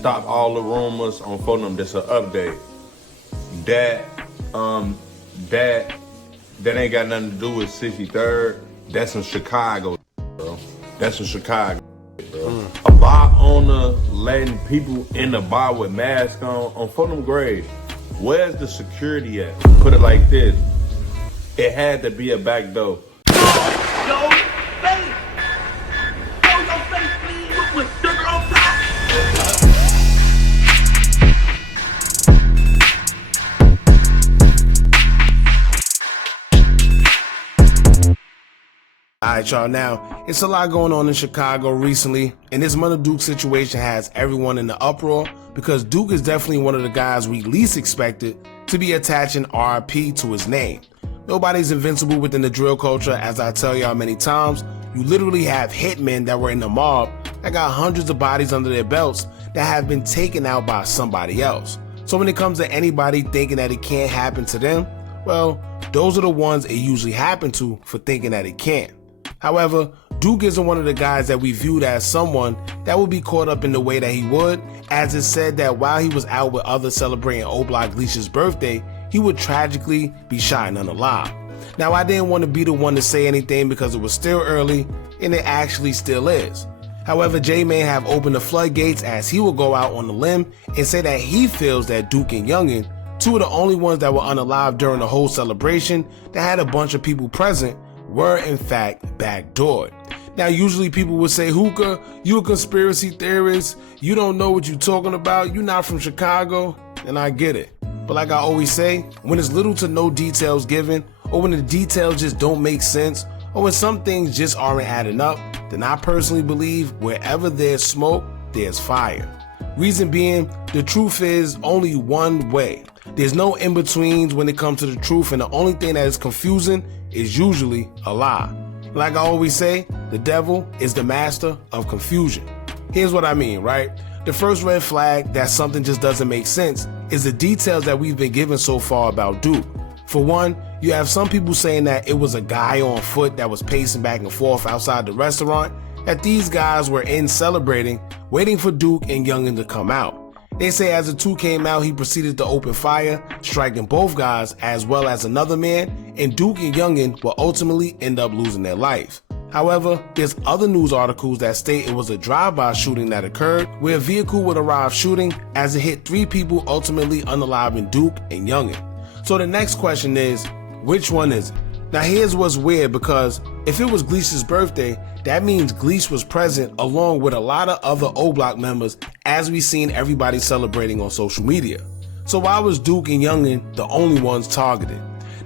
stop all the rumors on phone them. That's an update. That ain't got nothing to do with 63rd. That's in Chicago, bro. That's in Chicago, bro. A bar owner letting people in the bar with masks on Fulham Grade. Where's the security at? Put it like this. It had to be a back door. Yo, face! Show your face, please, with sugar on top! Alright y'all, now, it's a lot going on in Chicago recently, and this Munna Duke situation has everyone in the uproar because Duke is definitely one of the guys we least expected to be attaching RP to his name. Nobody's invincible within the drill culture, as I tell y'all many times. You literally have hitmen that were in the mob that got hundreds of bodies under their belts that have been taken out by somebody else. So when it comes to anybody thinking that it can't happen to them, well, those are the ones it usually happened to for thinking that it can't. However, Duke isn't one of the guys that we viewed as someone that would be caught up in the way that he would, as it's said that while he was out with others celebrating OBlock Leash's birthday, he would tragically be shot and unalive. Now, I didn't want to be the one to say anything because it was still early, and it actually still is. However, J-Man have opened the floodgates as he will go out on the limb and say that he feels that Duke and Youngin, two of the only ones that were unalive during the whole celebration that had a bunch of people present, were in fact backdoored. Now, usually people would say, Hookah, you a conspiracy theorist, you don't know what you're talking about, you're not from Chicago, and I get it. But like I always say, when there's little to no details given, or when the details just don't make sense, or when some things just aren't adding up, then I personally believe wherever there's smoke, there's fire. Reason being, the truth is only one way. There's no in-betweens when it comes to the truth, and the only thing that is confusing is usually a lie. Like I always say, the devil is the master of confusion. Here's what I mean, right? The first red flag that something just doesn't make sense is the details that we've been given so far about Duke. For one, you have some people saying that it was a guy on foot that was pacing back and forth outside the restaurant, that these guys were in celebrating, waiting for Duke and Youngin to come out. They say as the two came out, he proceeded to open fire, striking both guys as well as another man, and Duke and Youngin will ultimately end up losing their lives. However, there's other news articles that state it was a drive-by shooting that occurred, where a vehicle would arrive shooting as it hit 3 people, ultimately unaliving Duke and Youngin. So the next question is, which one is it? Now here's what's weird, because if it was Gleesh's birthday, that means Gleesh was present along with a lot of other OBlock members, as we seen everybody celebrating on social media. So why was Duke and Youngin the only ones targeted?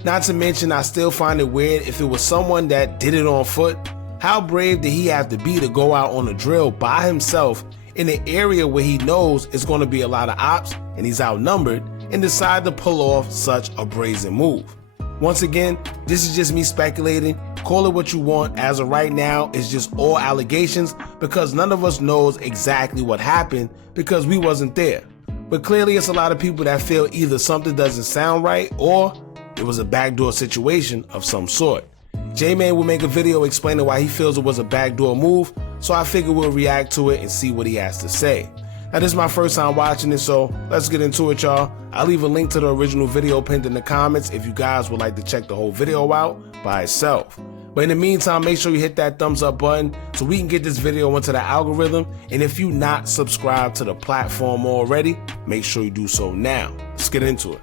Not to mention, I still find it weird if it was someone that did it on foot. How brave did he have to be to go out on a drill by himself in an area where he knows it's going to be a lot of ops and he's outnumbered, and decide to pull off such a brazen move? Once again, this is just me speculating. Call it what you want. As of right now, it's just all allegations because none of us knows exactly what happened because we wasn't there. But clearly it's a lot of people that feel either something doesn't sound right or it was a backdoor situation of some sort. J-Man will make a video explaining why he feels it was a backdoor move, so I figure we'll react to it and see what he has to say. Now, this is my first time watching it, so let's get into it, y'all. I'll leave a link to the original video pinned in the comments if you guys would like to check the whole video out by itself. But in the meantime, make sure you hit that thumbs up button so we can get this video into the algorithm. And if you not subscribed to the platform already, make sure you do so now. Let's get into it.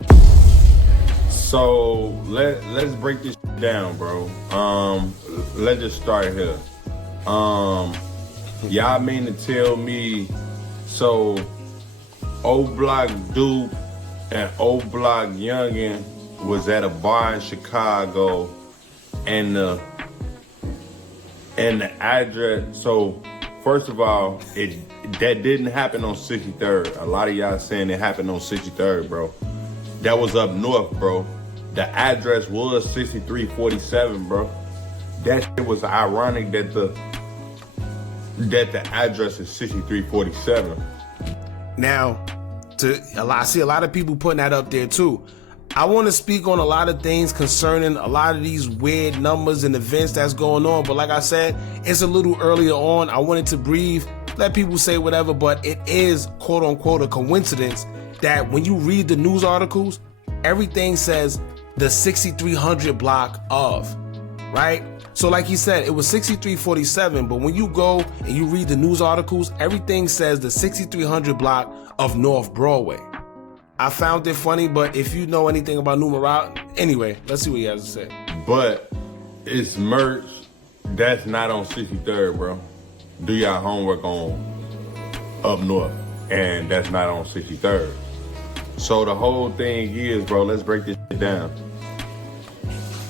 So let's break this down, bro. Let's just start here. Y'all mean to tell me, so OBlock Duke and OBlock Youngin was at a bar in Chicago, and the address, so first of all, that didn't happen on 63rd. A lot of y'all saying it happened on 63rd, bro. That was up north, bro. The address was 6347, bro. That shit was ironic that the address is 6347. Now, I see a lot of people putting that up there too. I want to speak on a lot of things concerning a lot of these weird numbers and events that's going on, but like I said, it's a little earlier on. I wanted to breathe let people say whatever, but it is quote unquote a coincidence that when you read the news articles, everything says the 6300 block of, right? So like he said, it was 6347, but when you go and you read the news articles, everything says the 6300 block of North Broadway. I found it funny, but if you know anything about numerology, anyway, let's see what he has to say. But it's merch that's not on 63rd, bro. Do y'all homework on up north, and that's not on 63rd. So the whole thing is, bro, let's break this shit down.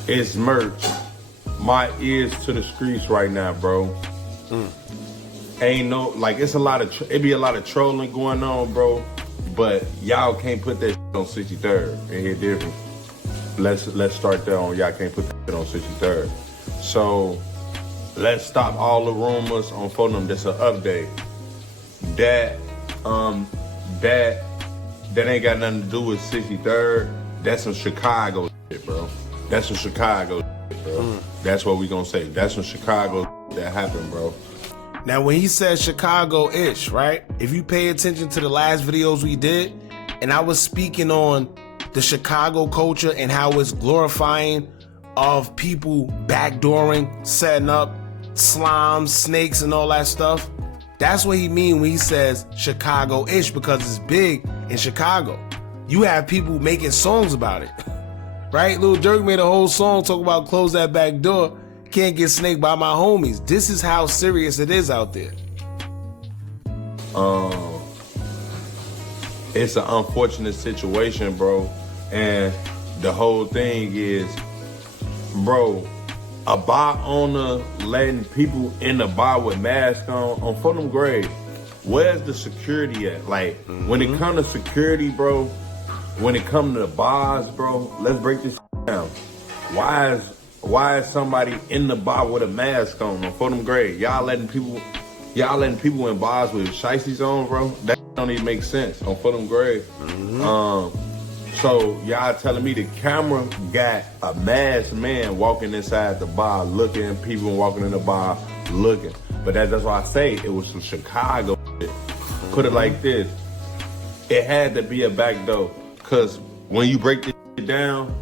It's merch. My ears to the streets right now, bro. Ain't no, like, it's a lot of, it be a lot of trolling going on, bro. But y'all can't put that shit on 63rd and hit different. Let's start there on y'all can't put that shit on 63rd. So let's stop all the rumors on phone them. That's an update. That ain't got nothing to do with 63rd. That's some Chicago shit, bro. That's some Chicago shit, bro. That's what we gonna say. That's some Chicago that happened, bro. Now, when he says Chicago-ish, right? If you pay attention to the last videos we did, and I was speaking on the Chicago culture and how it's glorifying of people backdooring, setting up slimes, snakes, and all that stuff. That's what he mean when he says Chicago-ish, because it's big in Chicago. You have people making songs about it, right? Lil Durk made a whole song talking about close that back door. Can't get snaked by my homies. This is how serious it is out there. It's an unfortunate situation, bro. And the whole thing is, bro, a bar owner letting people in the bar with masks on for them grades. Where's the security at? Like, when it comes to security, bro, when it comes to the bars, bro, let's break this down. Why is somebody in the bar with a mask on for them grade? Y'all letting people in bars with shiesties on, bro? That don't even make sense on for them grade. So y'all telling me the camera got a masked man walking inside the bar looking, people walking in the bar looking. But that's why I say it was some Chicago shit. Put it like this. It had to be a back door. Cause when you break this shit down,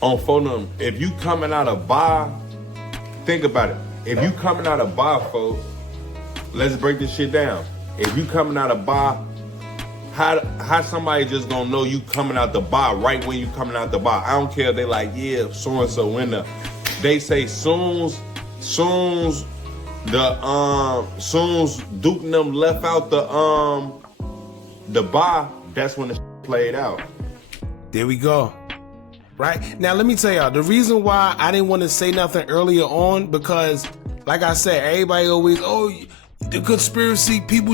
on phone, if you coming out of bar, think about it. If you coming out of bar, folks, let's break this shit down. If you coming out of bar, how somebody just gonna know you coming out the bar right when you coming out the bar? I don't care if they like, yeah, so and so in the. They say soon's Duke and them left out the bar, that's when the shit played out. There we go. Right? Now, let me tell y'all, the reason why I didn't want to say nothing earlier on, because, like I said, everybody always, oh, the conspiracy, people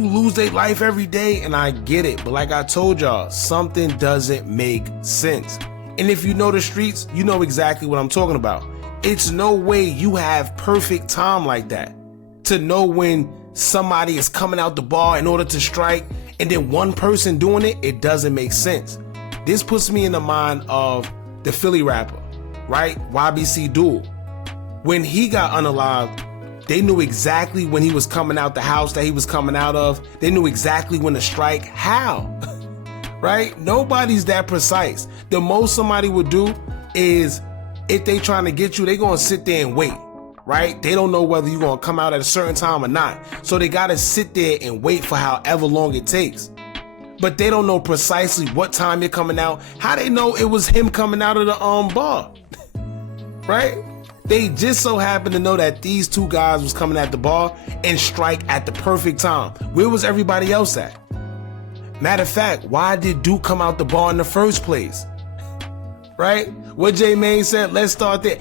lose their life every day, and I get it. But like I told y'all, something doesn't make sense. And if you know the streets, you know exactly what I'm talking about. It's no way you have perfect time like that to know when somebody is coming out the bar in order to strike, and then one person doing it, it doesn't make sense. This puts me in the mind of the Philly rapper, right? YBC Duel. When he got unalived, they knew exactly when he was coming out the house that he was coming out of. They knew exactly when to strike. How? Right? Nobody's that precise. The most somebody would do is, if they trying to get you, they gonna sit there and wait, right? They don't know whether you're gonna come out at a certain time or not. So they gotta sit there and wait for however long it takes. But they don't know precisely what time you're coming out. How they know it was him coming out of the bar? Right? They just so happen to know that these two guys was coming at the bar and strike at the perfect time. Where was everybody else at? Matter of fact, why did Duke come out the bar in the first place? Right? What J Main said, let's start there.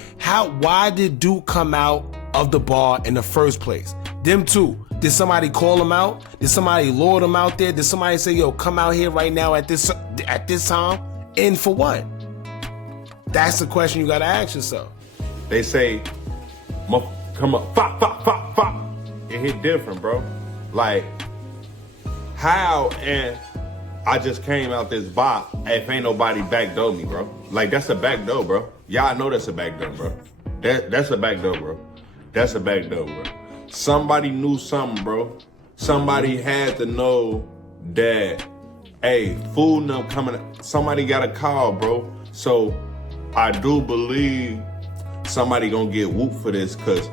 Why did Duke come out of the bar in the first place? Them two. Did somebody call him out? Did somebody lure him out there? Did somebody say, yo, come out here right now at this time? And for what? That's the question you gotta ask yourself. They say, come up, fop, fop, fop, fop. It hit different, bro. Like, how and I just came out this bar if ain't nobody backdoor me, bro. Like, that's a backdoor, bro. Y'all know that's a backdoor, bro. That's a backdoor, bro. That's a backdoor, bro. somebody knew something, bro. Somebody had to know that, hey, food and them coming. Somebody got a call, bro. So I do believe somebody gonna get whooped for this, cause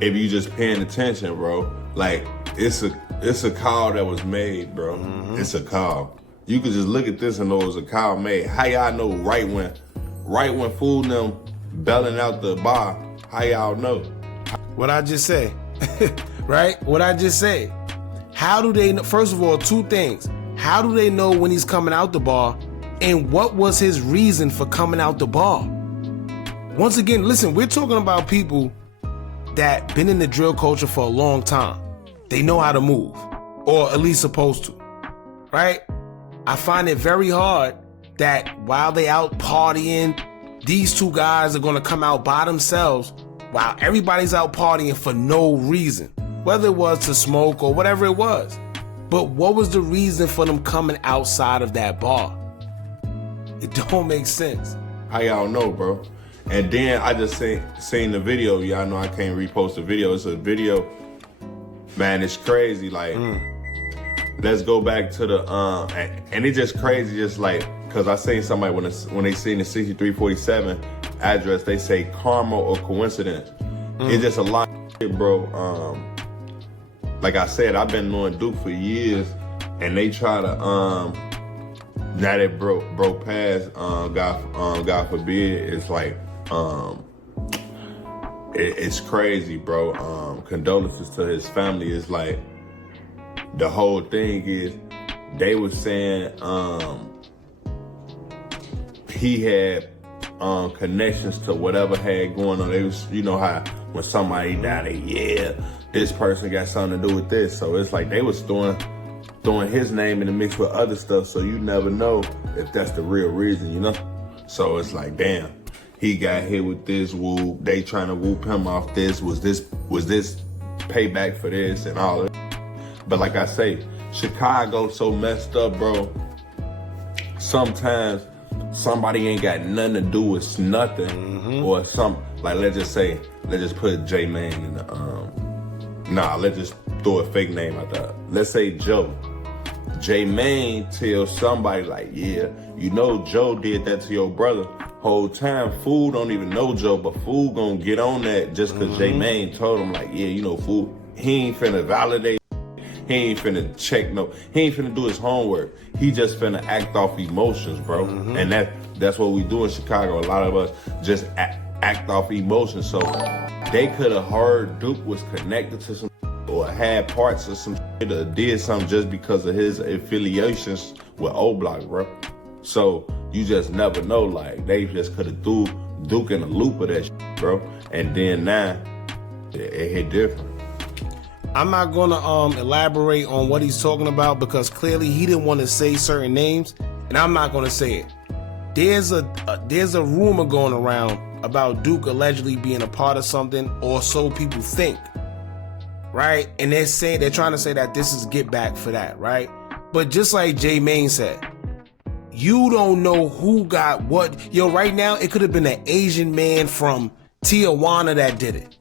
if you just paying attention, bro, like it's a call that was made, bro. It's a call. You could just look at this and know it was a call made. How y'all know right when food and them belling out the bar? How y'all know? What I just say, right? What I just said. How do they know? First of all, two things. How do they know when he's coming out the bar? And what was his reason for coming out the bar? Once again, listen, we're talking about people that been in the drill culture for a long time. They know how to move, or at least supposed to, right? I find it very hard that while they out partying, these two guys are gonna come out by themselves while everybody's out partying for no reason, whether it was to smoke or whatever it was. But what was the reason for them coming outside of that bar? It don't make sense. How y'all know, bro? And then I just seen the video. Y'all know I can't repost the video. It's a video. Man, it's crazy. Like, let's go back to the, and it's just crazy, just like, cause I seen somebody when they seen the 6347 address, they say karma or coincidence. It's just a lot of shit, bro. Like I said, I've been knowing Duke for years, and they try to, now that broke past, God forbid, it's like, it's crazy, bro. Condolences to his family. It's like, the whole thing is, they was saying, he had, connections to whatever had going on. They was, you know how when somebody died, this person got something to do with this. So it's like they was throwing his name in the mix with other stuff, so you never know if that's the real reason, you know? So it's like, damn, he got hit with this whoop, they trying to whoop him off this, was this payback for this and all that. But like I say, Chicago so messed up, bro. Sometimes somebody ain't got nothing to do with nothing, or like let's just put J Man in the let's just throw a fake name out there. Let's say Joe. J Man tells somebody like, yeah, you know Joe did that to your brother. Whole time, Food don't even know Joe, but Food gonna get on that just cause J Man told him like, yeah, you know, Food, he ain't finna validate, he ain't finna check he ain't finna do his homework. He just finna act off emotions, bro. And that's what we do in Chicago. A lot of us just act off emotions. So they could have heard Duke was connected to some or had parts of some shit or did something just because of his affiliations with OBlock, bro. So you just never know. Like, they just could have threw Duke in a loop of that shit, bro. And then now, it hit different. I'm not gonna elaborate on what he's talking about because clearly he didn't want to say certain names, and I'm not gonna say it. There's a rumor going around about Duke allegedly being a part of something, or so people think, right? And they're trying to say that this is get back for that, right? But just like J Main said, you don't know who got what. Yo, right now it could have been an Asian man from Tijuana that did it.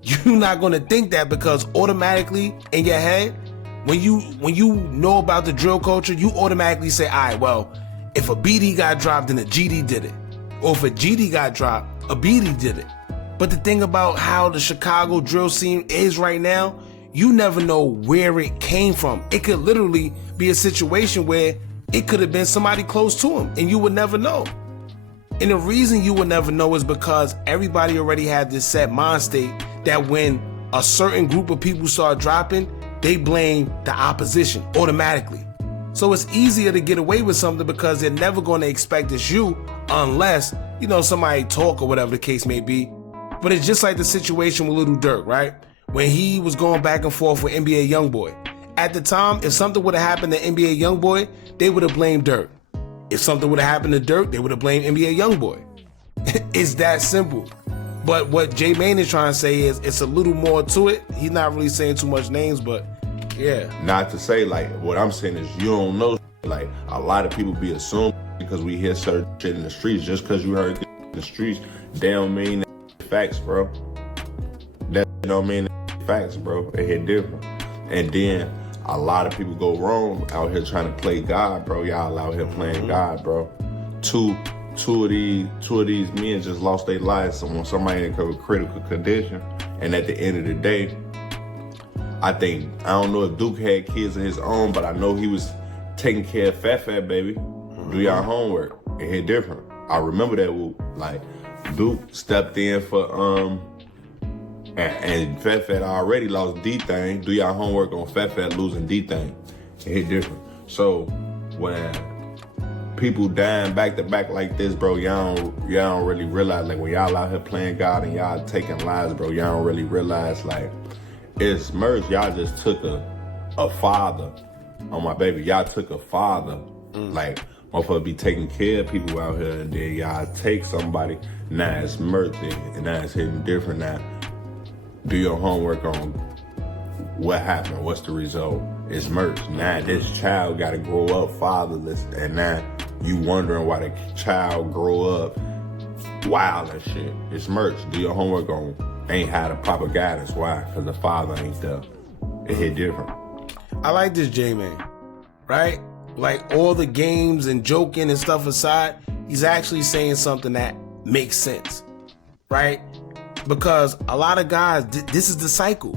You're not gonna think that because automatically in your head, when you know about the drill culture, you automatically say, all right, well, if a BD got dropped, then a GD did it. Or if a GD got dropped, a BD did it. But the thing about how the Chicago drill scene is right now, you never know where it came from. It could literally be a situation where it could have been somebody close to him and you would never know. And the reason you would never know is because everybody already had this set mind state that when a certain group of people start dropping, they blame the opposition automatically. So it's easier to get away with something because they're never going to expect it's you unless, you know, somebody talk or whatever the case may be. But it's just like the situation with Lil Durk, right? When he was going back and forth with NBA Youngboy. At the time, if something would have happened to NBA Youngboy, they would have blamed Durk. If something would have happened to Durk, they would have blamed NBA Youngboy. It's that simple. But what J Main is trying to say is it's a little more to it. He's not really saying too much names, but yeah. Not to say, like, what I'm saying is you don't know. Like, a lot of people be assuming because we hear certain shit in the streets. Just because you heard in the streets, they don't mean that facts, bro. That don't mean that facts, bro. It hit different. And then a lot of people go wrong out here trying to play God, bro. Y'all out here playing God, bro. Two of these men just lost their lives when somebody in a critical condition. And at the end of the day, I don't know if Duke had kids of his own, but I know he was taking care of Fat baby. Do y'all homework. It hit different. I remember that whoop. Like, Duke stepped in for and Fat already lost D-Thing. Do y'all homework on Fat losing D-Thing. It hit different. So when people dying back to back like this, bro, y'all don't really realize, like, when y'all out here playing God and y'all taking lives, bro, y'all don't really realize, like, it's merch. Y'all just took a father on my baby. Y'all took a father. Like, motherfucker be taking care of people out here, and then y'all take somebody. Now it's merch, and now it's hitting different. Now, do your homework on what happened. What's the result? It's merch. Now this child got to grow up fatherless, and now you wondering why the child grow up wild and shit. It's merch. Do your homework on ain't had a proper guidance. Why? Because the father ain't there. It hit different. I like this J-Man, right? Like, all the games and joking and stuff aside, he's actually saying something that makes sense, right? Because a lot of guys, this is the cycle.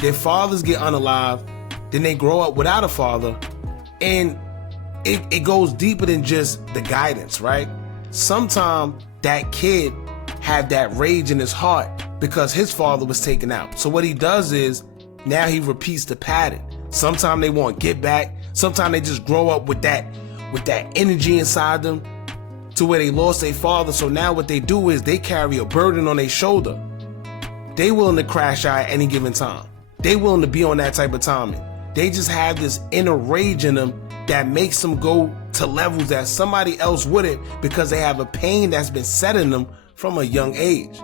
Their fathers get unalived, then they grow up without a father, and it goes deeper than just the guidance, right? Sometimes that kid had that rage in his heart because his father was taken out. So what he does is, now he repeats the pattern. Sometimes they want get back. Sometimes they just grow up with that energy inside them to where they lost their father. So now what they do is they carry a burden on their shoulder. They willing to crash out at any given time. They willing to be on that type of timing. They just have this inner rage in them that makes them go to levels that somebody else wouldn't, because they have a pain that's been set in them from a young age.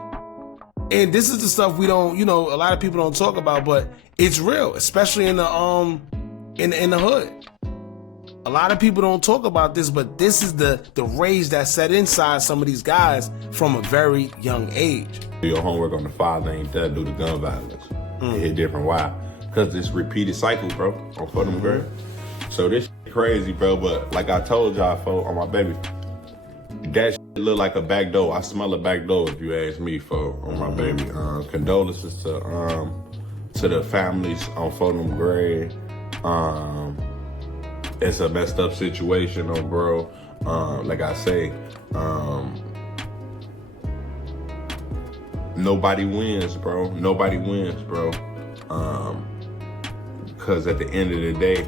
And this is the stuff we don't, a lot of people don't talk about, but it's real, especially in the in the hood. A lot of people don't talk about this, but this is the rage that's set inside some of these guys from a very young age. Do your homework on the father ain't there due to gun violence. It hit different. Why? Because it's repeated cycle, bro, on for them girl. So this shit crazy, bro, but like I told y'all, folks, on my baby, that shit look like a back door. I smell a back door, if you ask me, folks, on my baby. Condolences to the families on Fulham Gray. It's a messed up situation, bro. Like I say, nobody wins, bro. Nobody wins, bro. Because at the end of the day,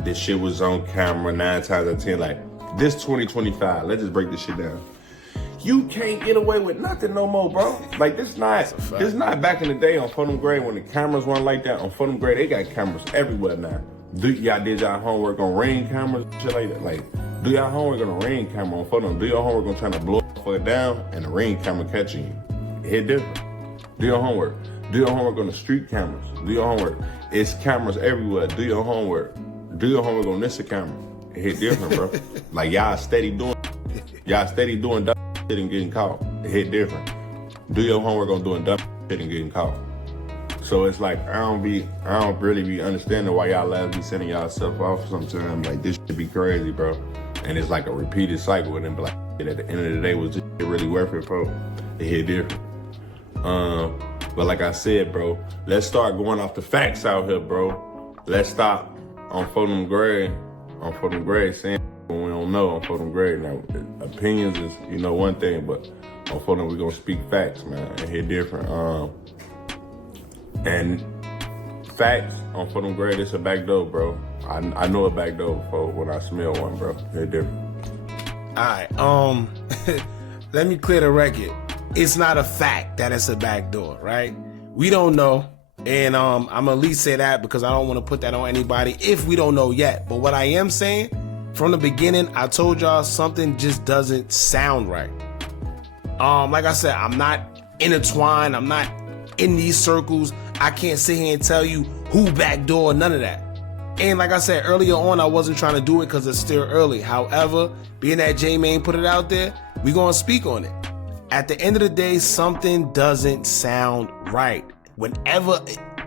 this shit was on camera 9 times out of 10. Like, this 2025, let's just break this shit down. You can't get away with nothing no more, bro. Like, this not back in the day on Fulham Gray when the cameras weren't like that. On Fulham Gray, they got cameras everywhere now. Y'all did y'all homework on Ring cameras, shit like that. Like, do y'all homework on a Ring camera on Fulham? Do your homework on trying to blow it down and the Ring camera catching you? It hit different. Do your homework. Do your homework on the street cameras. Do your homework. It's cameras everywhere. Do your homework. Do your homework on this camera. It hit different, bro. Like, y'all steady doing dumb shit and getting caught. It hit different. Do your homework on doing dumb shit and getting caught. So it's like, I don't really be understanding why y'all lads be sending y'all stuff off sometimes. Like, this should be crazy, bro. And it's like a repeated cycle with them. But like, at the end of the day, was this shit really worth it, bro? It hit different. But like I said, bro, let's start going off the facts out here, bro. Let's stop on Fulham Gray saying what we don't know on Fulham Gray. Now, opinions is, one thing, but on Fulham, we're gonna speak facts, man. It hit different. And facts on Fulham Gray, it's a back door, bro. I know a back door before when I smell one, bro. It different. All right, let me clear the record. It's not a fact that it's a back door, right? We don't know. And I'm gonna at least say that because I don't want to put that on anybody if we don't know yet. But what I am saying, from the beginning, I told y'all something just doesn't sound right. Like I said, I'm not intertwined. I'm not in these circles. I can't sit here and tell you who backdoor, none of that. And like I said earlier on, I wasn't trying to do it because it's still early. However, being that J-Man put it out there, we gonna speak on it. At the end of the day, something doesn't sound right. Whenever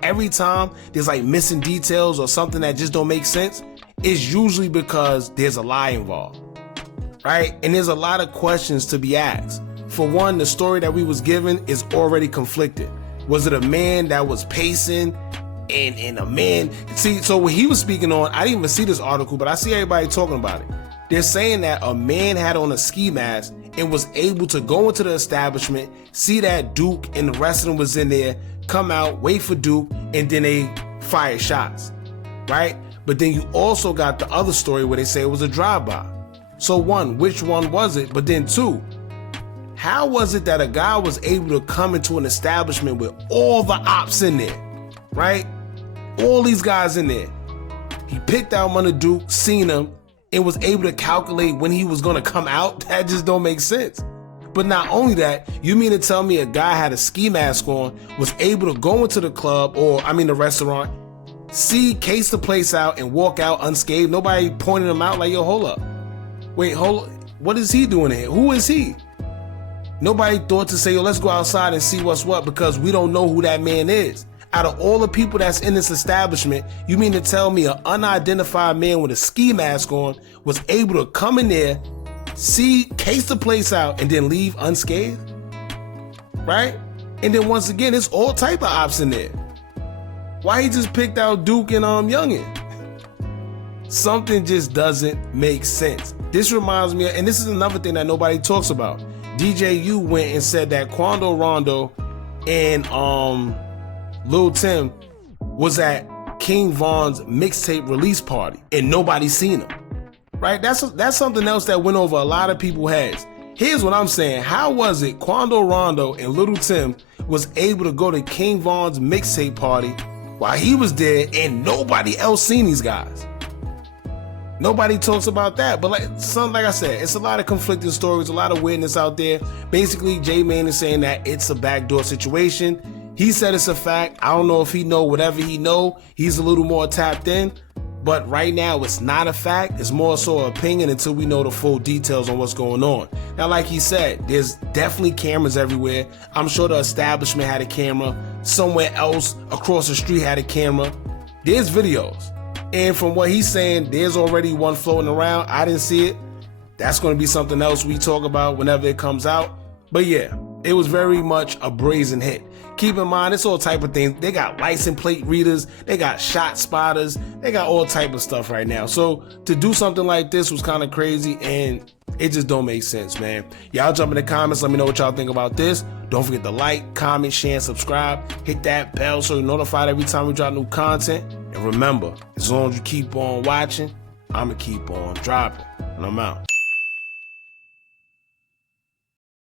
every time there's like missing details or something that just don't make sense, it's usually because there's a lie involved, right? And there's a lot of questions to be asked. For one, the story that we was given is already conflicted. Was it a man that was pacing and a man? See, so what he was speaking on, I didn't even see this article, but I see everybody talking about it. They're saying that a man had on a ski mask and was able to go into the establishment, see that Duke and the rest of them was in there, come out, wait for Duke, and then they fire shots, right? But then you also got the other story where they say it was a drive-by. So one, which one was it? But then two, how was it that a guy was able to come into an establishment with all the ops in there, right? All these guys in there. He picked out Munna Duke, seen him, and was able to calculate when he was gonna come out? That just don't make sense. But not only that, you mean to tell me a guy had a ski mask on, was able to go into the club, the restaurant, see, case the place out, and walk out unscathed? Nobody pointed him out like, yo, hold up. Wait, what is he doing here? Who is he? Nobody thought to say, yo, let's go outside and see what's what, because we don't know who that man is. Out of all the people that's in this establishment, you mean to tell me an unidentified man with a ski mask on was able to come in there, see, case the place out, and then leave unscathed? Right? And then once again, it's all type of ops in there. Why he just picked out Duke and Youngin? Something just doesn't make sense. This reminds me, and this is another thing that nobody talks about. DJ U went and said that Quando Rondo and Lil Tim was at King Von's mixtape release party and nobody seen him, right? That's something else that went over a lot of people's heads. Here's what I'm saying. How was it Quando Rondo and Lil Tim was able to go to King Von's mixtape party while he was there and nobody else seen these guys? Nobody talks about that. But like I said, it's a lot of conflicting stories, a lot of weirdness out there. Basically, J-Man is saying that it's a backdoor situation. He said it's a fact. I don't know if he know whatever he know. He's a little more tapped in. But right now, it's not a fact. It's more so an opinion until we know the full details on what's going on. Now, like he said, there's definitely cameras everywhere. I'm sure the establishment had a camera. Somewhere else across the street had a camera. There's videos. And from what he's saying, there's already one floating around. I didn't see it. That's going to be something else we talk about whenever it comes out. But yeah, it was very much a brazen hit. Keep in mind, it's all type of things. They got license plate readers. They got shot spotters. They got all type of stuff right now. So to do something like this was kind of crazy, and it just don't make sense, man. Y'all jump in the comments. Let me know what y'all think about this. Don't forget to like, comment, share, and subscribe. Hit that bell so you're notified every time we drop new content. And remember, as long as you keep on watching, I'ma keep on dropping. And I'm out.